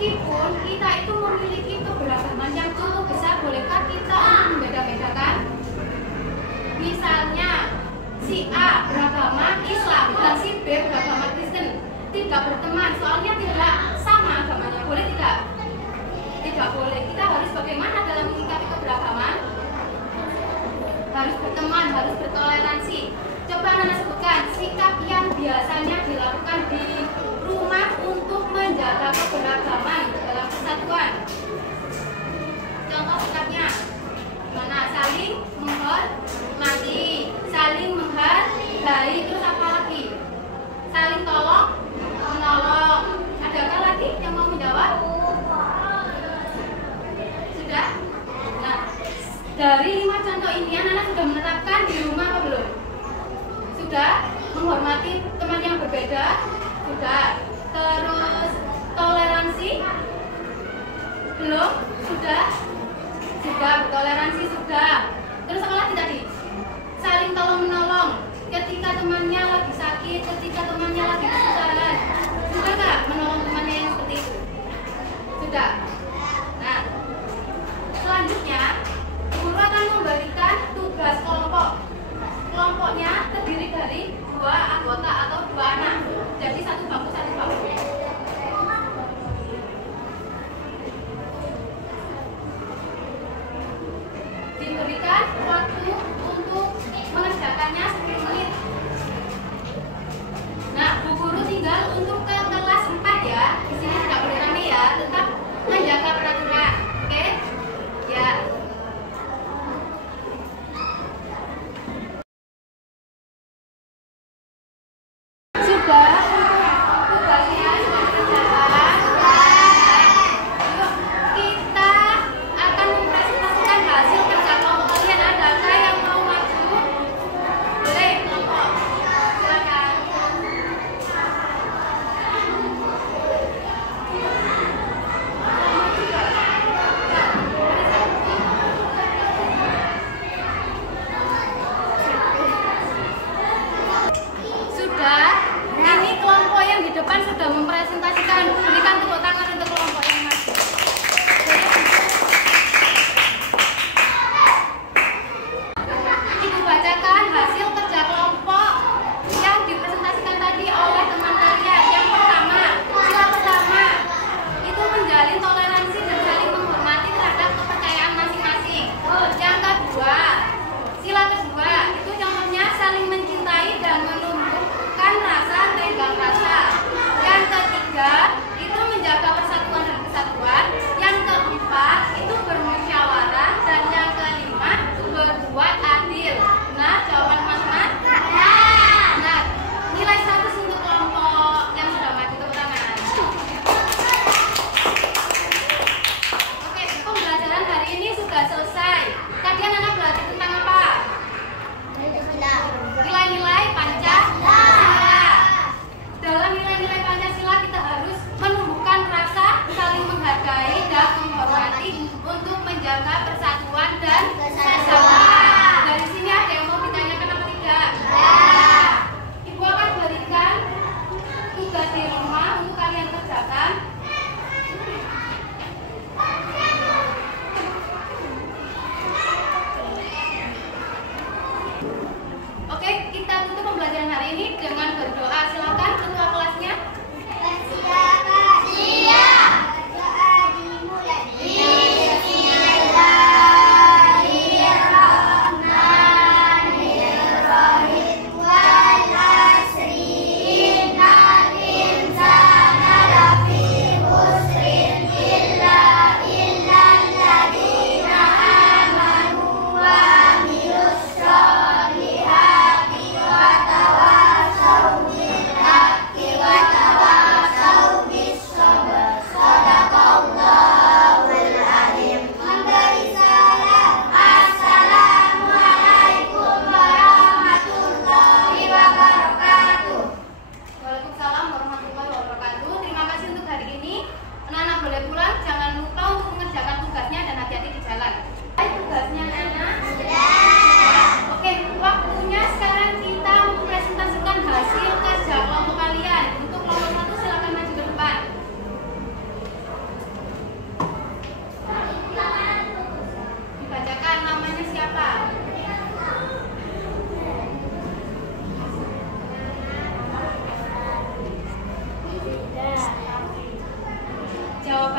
meskipun kita itu memiliki keberagaman yang cukup besar, bolehkah kita membeda-bedakan? Misalnya si A beragama Islam dan si B beragama Kristen, tidak berteman, soalnya tidak sama agamanya, boleh tidak? Tidak boleh. Kita harus bagaimana dalam menyikapi keberagaman? Harus berteman, harus bertoleransi. Coba Nana sebutkan sikap yang biasanya dilakukan di rumah untuk menjaga keberagaman dalam kesatuan. Contoh sikapnya mana? Saling menghormati, saling menghargai, terus apa lagi? Saling tolong menolong. Adakah lagi yang mau menjawab? Sudah? Nah, dari 5 contoh ini anak sudah menerapkan di rumah apa belum? Sudah? Menghormati teman yang berbeda? Sudah. Terus toleransi? Belum? Sudah? Sudah. Toleransi sudah. Terus apa lagi tadi? Saling tolong menolong. Ketika temannya lagi sakit, ketika temannya lagi kesusahan, sudah nggak menolong temannya yang seperti itu? Sudah. Nah, selanjutnya guru akan memberikan tugas kelompok. Kelompoknya terdiri dari 2 anggota atau 2 anak. Jadi satu bangku. Diberikan waktu untuk mengerjakannya 10 menit. Nah, Bu Guru tinggal untuk ke kelas 4 ya. Di sini tidak boleh rame ya, tetap menjaga peraturan. Oke? Ya. Sudah tugasnya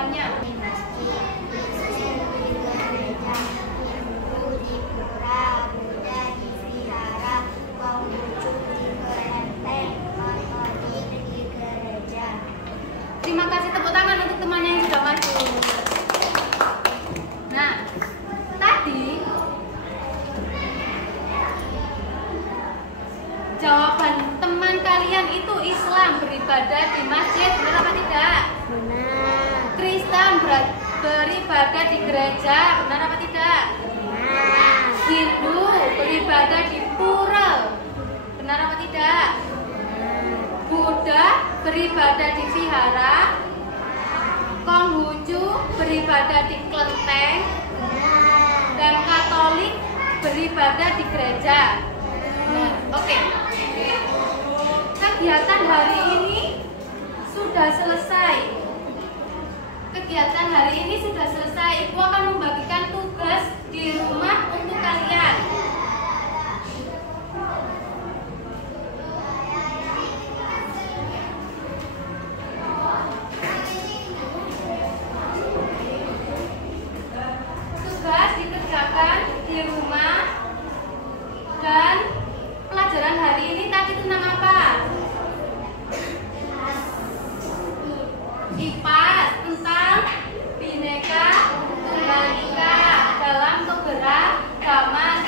jawabannya. Terima kasih, tepuk tangan untuk temannya yang sudah maju. Nah, tadi jawaban teman kalian itu Islam, beribadah di masjid, benar apa tidak? Benar. Kristen beribadah di gereja, benar apa tidak? Benar. Hindu beribadah di pura, benar apa tidak? Buddha beribadah di vihara, Konghucu beribadah di kelenteng, dan Katolik beribadah di gereja. Oke. Kegiatan hari ini sudah selesai. Kegiatan hari ini sudah selesai. Ibu akan membagikan tugas di rumah untuk kalian. Tugas dikerjakan di rumah. Dan pelajaran hari ini tadi tentang apa? IPA, tentang Bhinneka Tunggal Ika dalam keberagaman